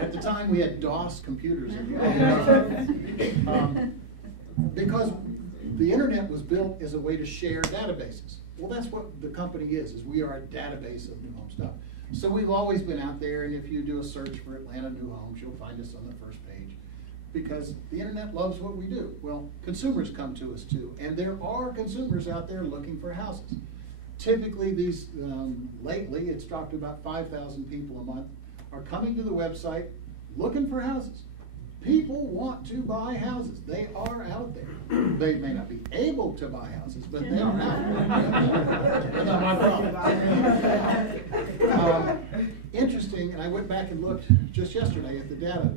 At the time, we had DOS computers. Because the internet was built as a way to share databases. Well, that's what the company is we are a database of new home stuff. So we've always been out there, and if you do a search for Atlanta new homes, you'll find us on the first page. Because the internet loves what we do. Well, consumers come to us too, and there are consumers out there looking for houses. Typically, these, lately, it's dropped to about 5,000 people a month, are coming to the website looking for houses. People want to buy houses. They are out there. They may not be able to buy houses, but they are out there. That's not my problem. Interesting, and I went back and looked just yesterday at the data.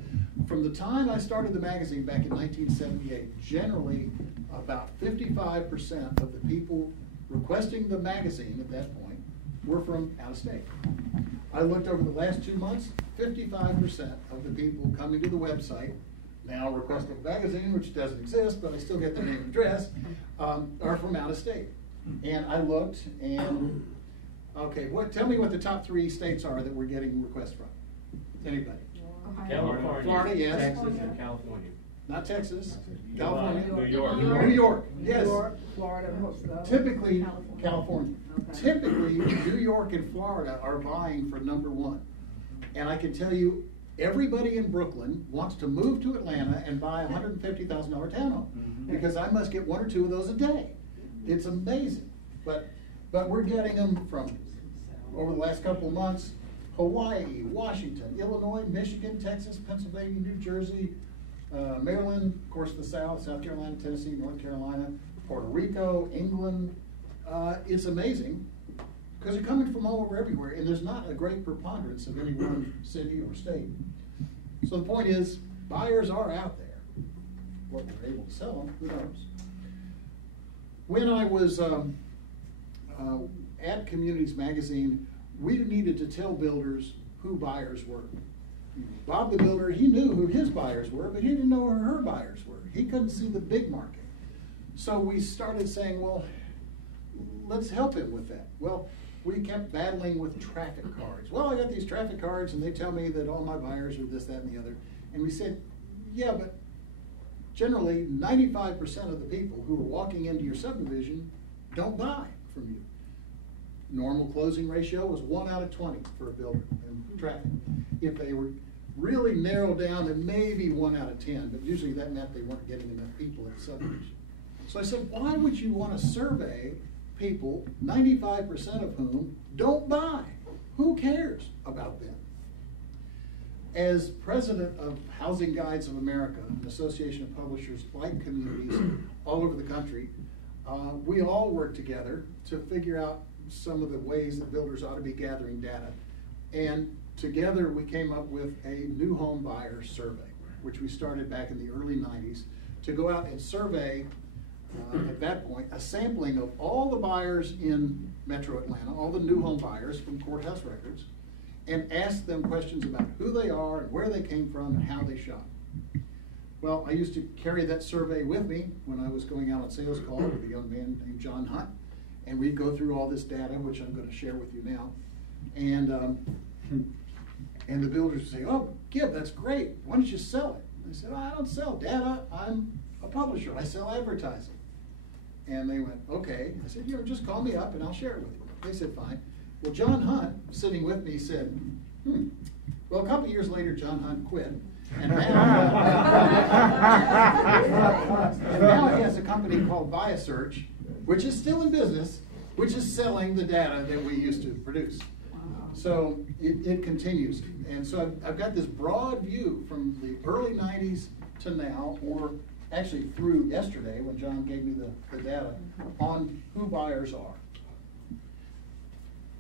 From the time I started the magazine back in 1978, generally about 55% of the people requesting the magazine at that point were from out of state. I looked over the last 2 months, 55% of the people coming to the website, now requesting the magazine, which doesn't exist, but I still get their name and address, are from out of state. And I looked and, okay, tell me what the top 3 states are that we're getting requests from. Anybody? California. Florida, yes. Texas and California. Not Texas. California. New York. New York, yes. New York, Florida, Typically, California. Okay. Typically, New York and Florida are vying for #1. And I can tell you, everybody in Brooklyn wants to move to Atlanta and buy a $150,000 townhome. Because I must get 1 or 2 of those a day. It's amazing. But we're getting them from, over the last couple of months, Hawaii, Washington, Illinois, Michigan, Texas, Pennsylvania, New Jersey, Maryland, of course the South Carolina, Tennessee, North Carolina, Puerto Rico, England. It's amazing because they're coming from all over everywhere, and there's not a great preponderance of any one city or state. So the point is, buyers are out there. What we're able to sell them, who knows? When I was at Communities Magazine, we needed to tell builders who buyers were. Bob the builder, he knew who his buyers were, but he didn't know who her buyers were. He couldn't see the big market. So we started saying, well, let's help him with that. Well, we kept battling with traffic cards. Well, I got these traffic cards and they tell me that all my buyers are this, that, and the other. And we said, yeah, but generally 95% of the people who are walking into your subdivision don't buy from you. Normal closing ratio was 1 out of 20 for a builder in traffic. If they were really narrowed down, then maybe 1 out of 10, but usually that meant they weren't getting enough people at the subdivision. So I said, why would you want to survey people, 95% of whom don't buy? Who cares about them? As president of Housing Guides of America, an association of publishers like Communities all over the country, we all work together to figure out some of the ways that builders ought to be gathering data. And together we came up with a new home buyer survey, which we started back in the early 90s, to go out and survey, at that point, a sampling of all the buyers in Metro Atlanta, all the new home buyers from courthouse records, and ask them questions about who they are and where they came from and how they shop. Well, I used to carry that survey with me when I was going out on sales call with a young man named John Hunt, and we'd go through all this data, which I'm going to share with you now, and the builders would say, oh, Gibb, that's great. Why don't you sell it? And I said, I don't sell data. I'm a publisher. I sell advertising. And they went, okay. I said, just call me up and I'll share it with you. They said, fine. Well, John Hunt, sitting with me, said, Well, a couple years later, John Hunt quit. And now he has a company called ViaSearch, which is still in business, which is selling the data that we used to produce. So it continues. And so I've got this broad view from the early 90s to now, or actually through yesterday when John gave me the data on who buyers are.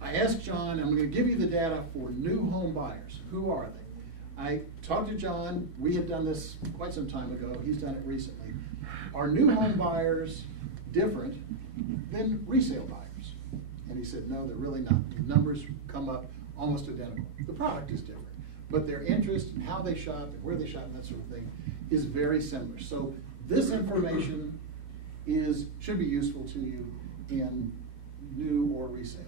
I asked John, I'm going to give you the data for new home buyers. Who are they? I talked to John. We had done this quite some time ago. He's done it recently. Are new home buyers different than resale buyers? And he said, no, they're really not. The numbers come up almost identical. The product is different, but their interest and how they shop and where they shop and that sort of thing is very similar. So this information should be useful to you in new or resale.